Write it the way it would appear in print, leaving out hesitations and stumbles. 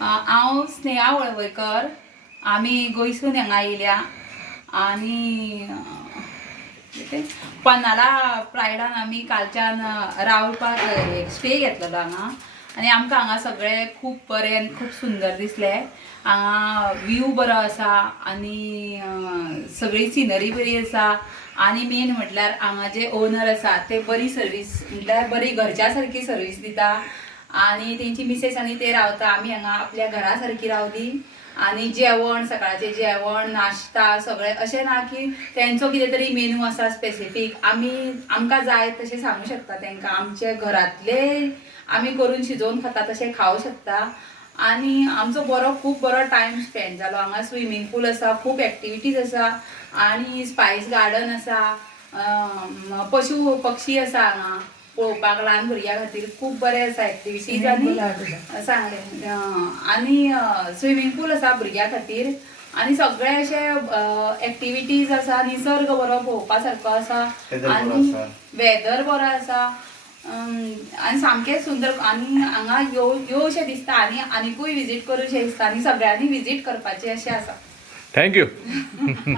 हांव स्नेहा वळवयकर. आमी गोंयसून हांगा येयल्या आनी पन्हाळा प्रायडान आमी कालच्यान रावपाक स्टे घेतलेलो हांगा आनी आमकां हांगा सगळें खूब बरें आनी खूब सुंदर दिसलें. हांगा व्यू बरो आसा आनी सगळी सिनरी बरी आसा आनी मेन म्हटल्यार हांगा जे ओनर आसा ते बरी सर्वीस म्हटल्यार बरी घरच्या सारकी सर्वीस दिता आनी तेंची मिसेस आनी ते रावता. आमी हांगा आपल्या घरा सारकी रावली आनी जेवण सकाळचें जेवण नाश्ता सगळें अशें ना की तेंचो कितें तरी मेनू आसा स्पेसिफीक आमकां जाय तशें सांगूं शकता तेंकां. आमचे घरांतले आमी करून शिजोवन खाता तशें खावं शकता आनी आमचो खूब बरो टायम स्पेंड जालो. हांगा स्विमींग पूल आसा, खूब एक्टिविटीज आसा आनी स्पायस गार्डन आसा, पशु पक्षी आसा हांगा पळोवपाक ल्हान भुरग्यां खातीर खूब बरें आसा एक्टिविटीज आनी सांगलें आनी स्विमींग पूल आसा भुरग्यां खातीर आनी सगळे अशे एक्टिविटीज आसा. निसर्ग बरो पळोवपा सारको आसा आनी वेदर बरो आसा आनी सामकें सुंदर आनी हांगा येवशें दिसता आनी आनीकूय विजीट करूशें दिसता आनी सगळ्यांनी विजीट करपाचें अशें आसा. थँक्यू.